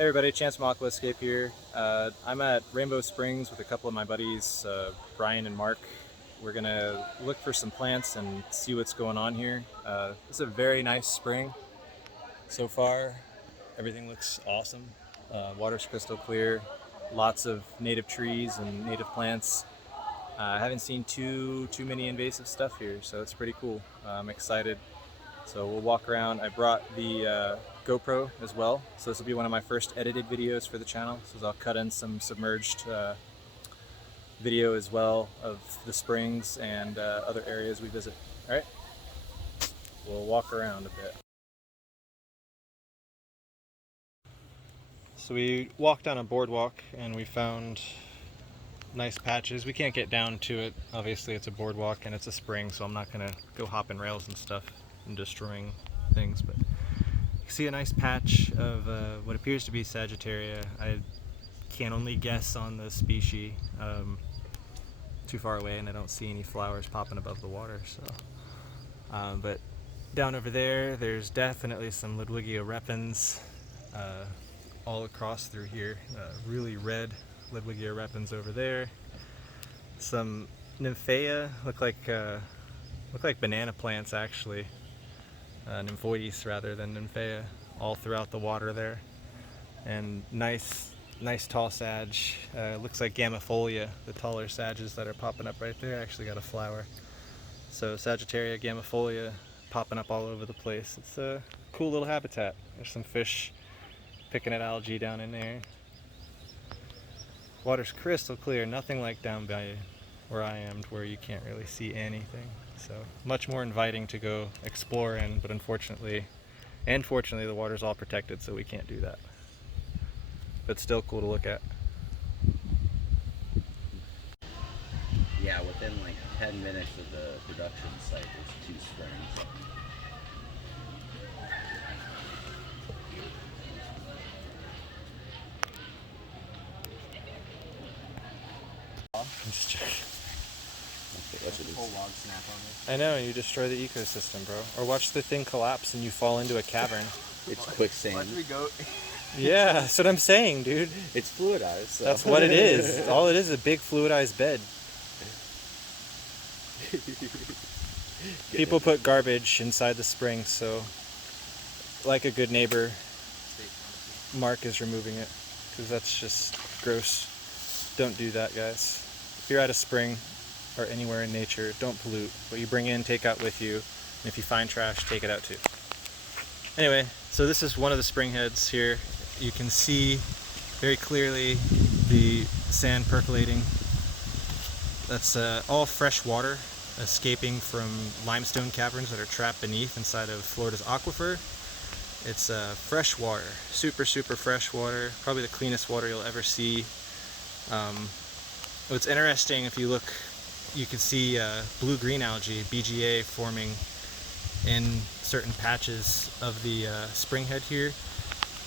Hey everybody, Chance from Aquascape here. I'm at Rainbow Springs with a couple of my buddies, Brian and Mark. We're gonna look for some plants and see what's going on here. This is a very nice spring so far. Everything looks awesome. Water's crystal clear, lots of native trees and native plants. I haven't seen too many invasive stuff here, so it's pretty cool. I'm excited. So we'll walk around. I brought the GoPro as well, so this will be one of my first edited videos for the channel. So I'll cut in some submerged video as well of the springs and other areas we visit. All right, we'll walk around a bit. So we walked down a boardwalk and we found nice patches. We can't get down to it. Obviously it's a boardwalk and it's a spring, so I'm not gonna go hopping rails and stuff and destroying things, but you see a nice patch of what appears to be Sagittaria. I can only guess on the species. Too far away and I don't see any flowers popping above the water, so but down over there there's definitely some Ludwigia repens all across through here. Really red Ludwigia repens over there. Some nymphaea look like banana plants actually. Nymphoides rather than nymphaea, all throughout the water there. And nice tall sag. Looks like gammifolia, the taller sages that are popping up right there actually got a flower. So Sagittaria, gammifolia popping up all over the place. It's a cool little habitat. There's some fish picking at algae down in there. Water's crystal clear, nothing like down by where I am, where you can't really see anything. So much more inviting to go explore in, but unfortunately and fortunately the water's all protected, so we can't do that. But still cool to look at. Yeah, within like 10 minutes of the production site there's 2 springs. I'm just joking. Full log snap on it. I know, you destroy the ecosystem, bro. Or watch the thing collapse and you fall into a cavern. It's quicksand. Watch me go. Yeah, that's what I'm saying, dude. It's fluidized. So. That's what it is. All it is a big fluidized bed. People put garbage inside the spring, so like a good neighbor, Mark is removing it, because that's just gross. Don't do that, guys. If you're at a spring or anywhere in nature, don't pollute. What you bring in, take out with you, and if you find trash, take it out too. Anyway, so this is one of the spring heads here. You can see very clearly the sand percolating. That's all fresh water escaping from limestone caverns that are trapped beneath inside of Florida's aquifer. It's fresh water, super fresh water, probably the cleanest water you'll ever see. What's interesting, if you look, you can see blue-green algae, BGA, forming in certain patches of the spring head here.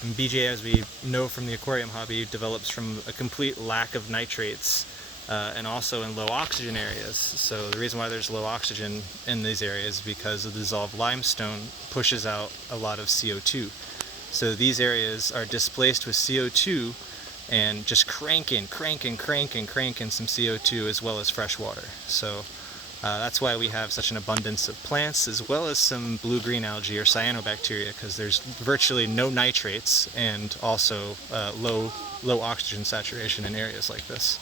And BGA, as we know from the aquarium hobby, develops from a complete lack of nitrates and also in low oxygen areas. So the reason why there's low oxygen in these areas is because the dissolved limestone pushes out a lot of CO2. So these areas are displaced with CO2 and just cranking some CO2 as well as fresh water. So that's why we have such an abundance of plants as well as some blue-green algae or cyanobacteria, because there's virtually no nitrates and also low oxygen saturation in areas like this.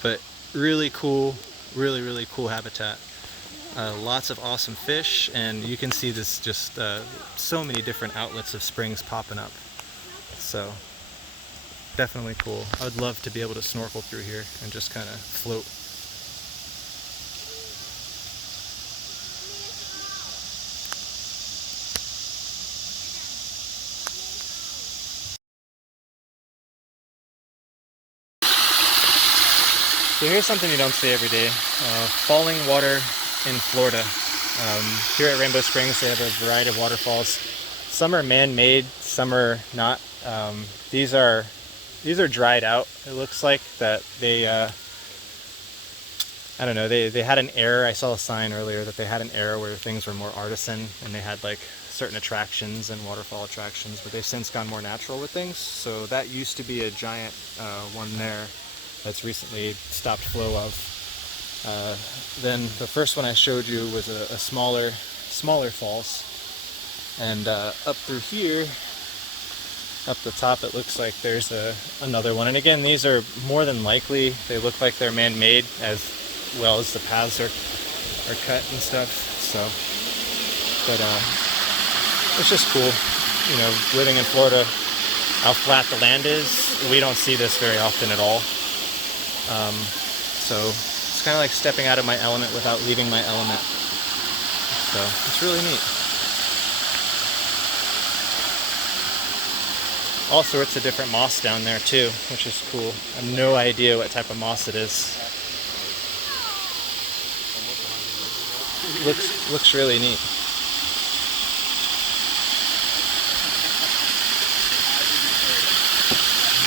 But really cool, really cool habitat. Lots of awesome fish, and you can see this just so many different outlets of springs popping up. So definitely cool. I would love to be able to snorkel through here and just kind of float. So here's something you don't see every day. Falling water in Florida. Here at Rainbow Springs they have a variety of waterfalls. Some are man-made, some are not. These are dried out. It looks like that they I don't know, they had an era. I saw a sign earlier that they had an era where things were more artisan and they had like certain attractions and waterfall attractions, but they've since gone more natural with things. So that used to be a giant one there that's recently stopped flow of. Then the first one I showed you was a smaller falls, and up through here, up the top, it looks like there's another one. And again, these are more than likely, they look like they're man-made as well as the paths are cut and stuff. So, but it's just cool, you know, living in Florida, how flat the land is. We don't see this very often at all. So it's kind of like stepping out of my element without leaving my element. So it's really neat. All sorts of different moss down there too, which is cool. I have no idea what type of moss it is. Looks really neat.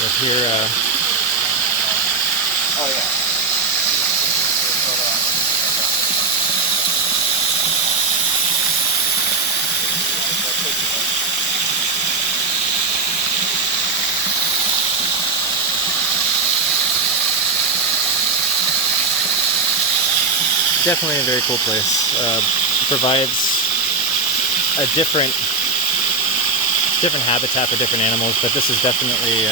But here, Oh yeah. definitely a very cool place. Provides a different habitat for different animals, but this is definitely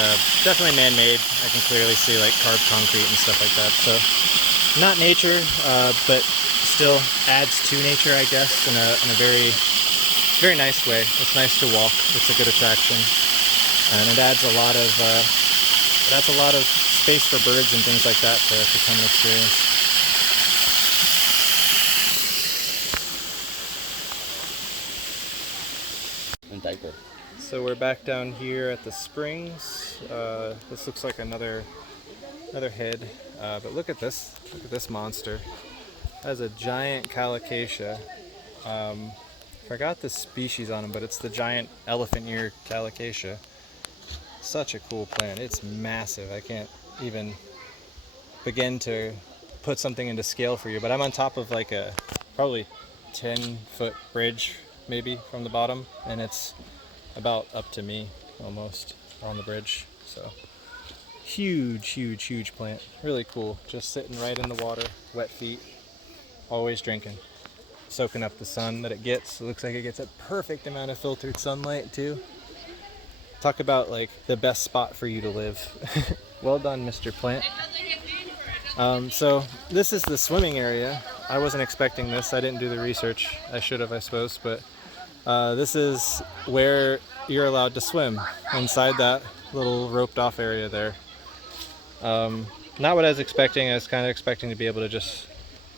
man-made. I can clearly see like carved concrete and stuff like that. So not nature, but still adds to nature, I guess, in a very nice way. It's nice to walk. It's a good attraction, and it adds a lot of space for birds and things like that to come and experience. Diaper. So we're back down here at the springs. This looks like another head, but look at this monster. That is a giant calicacia. Forgot the species on him, but it's the giant elephant ear calicacia. Such a cool plant. It's massive. I can't even begin to put something into scale for you, but I'm on top of like a probably 10-foot bridge maybe from the bottom, and it's about up to me almost on the bridge. So huge plant. Really cool. Just sitting right in the water, wet feet, always drinking, soaking up the sun that it gets. It looks like it gets a perfect amount of filtered sunlight too. Talk about like the best spot for you to live. Well done, Mr. Plant. So this is the swimming area. I wasn't expecting this. I didn't do the research. I should have, I suppose, but this is where you're allowed to swim, inside that little roped off area there. Not what I was expecting. I was kind of expecting to be able to just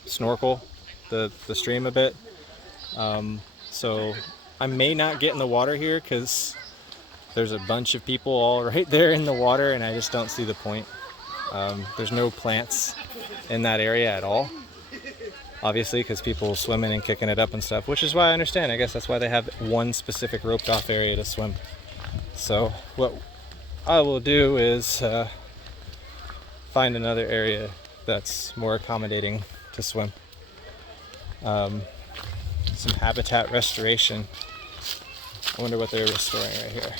snorkel the stream a bit. So I may not get in the water here because there's a bunch of people all right there in the water, and I just don't see the point. There's no plants in that area at all, obviously, because people swimming and kicking it up and stuff, which is why I understand. I guess that's why they have one specific roped off area to swim. So what I will do is find another area that's more accommodating to swim. Some habitat restoration. I wonder what they're restoring right here.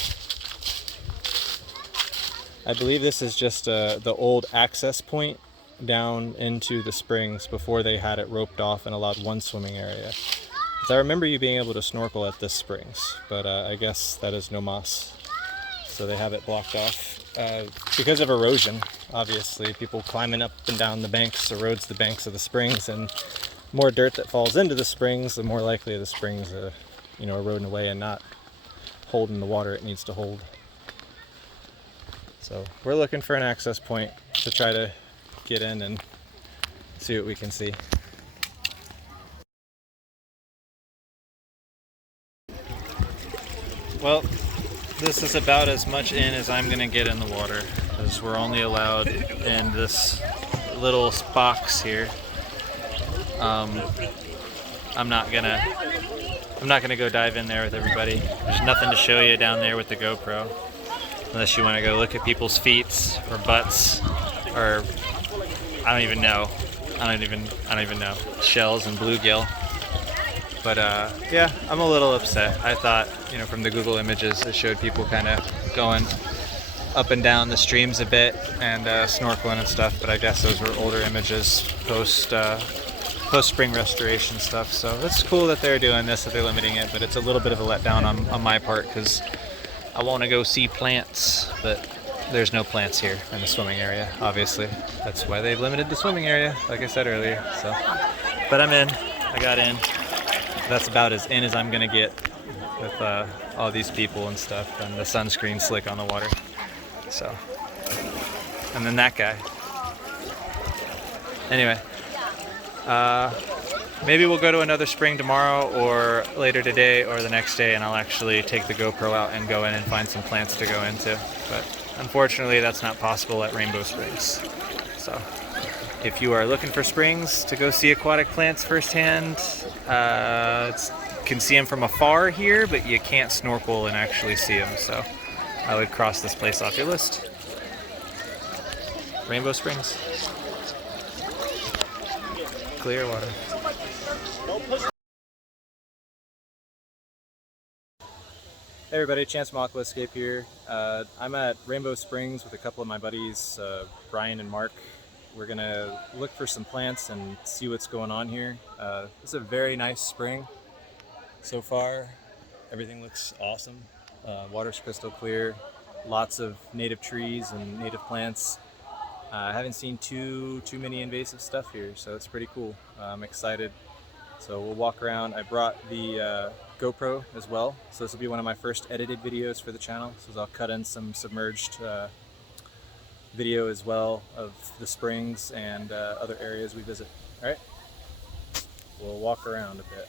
I believe this is just the old access point down into the springs before they had it roped off and allowed one swimming area. So I remember you being able to snorkel at this springs, but I guess that is no mas. So they have it blocked off because of erosion. Obviously, people climbing up and down the banks erodes the banks of the springs, and more dirt that falls into the springs, the more likely the springs eroding away and not holding the water it needs to hold. So we're looking for an access point to try to get in and see what we can see. Well, this is about as much in as I'm gonna get in the water, because we're only allowed in this little box here. I'm not gonna go dive in there with everybody. There's nothing to show you down there with the GoPro, unless you want to go look at people's feet or butts, or I don't even know. Shells and bluegill. But yeah, I'm a little upset. I thought, you know, from the Google images, it showed people kind of going up and down the streams a bit and snorkeling and stuff. But I guess those were older images post spring restoration stuff. So it's cool that they're doing this, that they're limiting it. But it's a little bit of a letdown on my part because I want to go see plants, but there's no plants here in the swimming area. Obviously, that's why they've limited the swimming area, like I said earlier. So, but I'm in. I got in. That's about as in as I'm gonna get with all these people and stuff, and the sunscreen slick on the water. So, and then that guy. Anyway, maybe we'll go to another spring tomorrow or later today or the next day, and I'll actually take the GoPro out and go in and find some plants to go into. But unfortunately, that's not possible at Rainbow Springs. So, if you are looking for springs to go see aquatic plants firsthand, you can see them from afar here, but you can't snorkel and actually see them. So I would cross this place off your list. Rainbow Springs. Clear water. Hey everybody, Chance from Aquascape here. I'm at Rainbow Springs with a couple of my buddies, Brian and Mark. We're gonna look for some plants and see what's going on here. This is a very nice spring so far. Everything looks awesome. Water's crystal clear, lots of native trees and native plants. I haven't seen too many invasive stuff here, so it's pretty cool. I'm excited. So we'll walk around. I brought the GoPro as well, so this will be one of my first edited videos for the channel. So I'll cut in some submerged video as well of the springs and other areas we visit. All right, we'll walk around a bit.